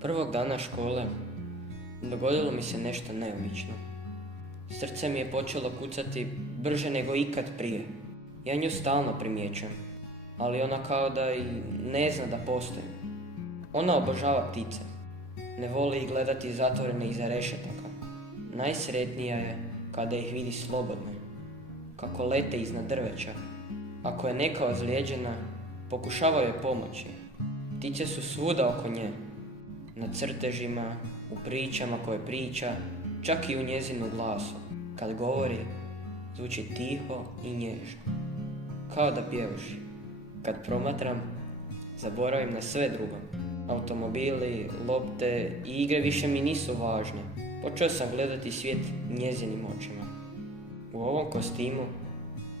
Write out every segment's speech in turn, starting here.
Prvog dana škole dogodilo mi se nešto neobično. Srce mi je počelo kucati brže nego ikad prije. Ja nju stalno primjećujem, ali ona kao da i ne zna da postoji. Ona obožava ptice. Ne voli ih gledati zatvorene iza rešetaka. Najsretnija je kada ih vidi slobodne, kako lete iznad drveća. Ako je neka ozlijeđena, pokušava joj pomoći. Ptice su svuda oko nje. Na crtežima, u pričama koje priča, čak i u njezinu glasu. Kad govori, zvuči tiho i nježno, kao da pjevuši. Kad promatram, zaboravim na sve drugo. Automobili, lopte i igre više mi nisu važne. Počeo sam gledati svijet njezinim očima. U ovom kostimu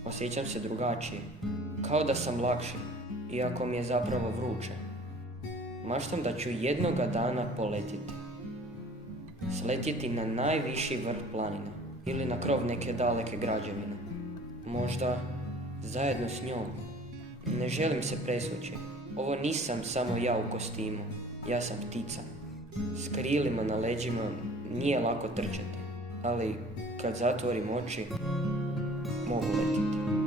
osjećam se drugačije, kao da sam lakši, iako mi je zapravo vruće. Maštam da ću jednoga dana poletiti. Sletjeti na najviši vrh planina ili na krov neke daleke građevine. Možda zajedno s njom. Ne želim se presvući. Ovo nisam samo ja u kostimu. Ja sam ptica. S krilima na leđima nije lako trčati, ali kad zatvorim oči, mogu letiti.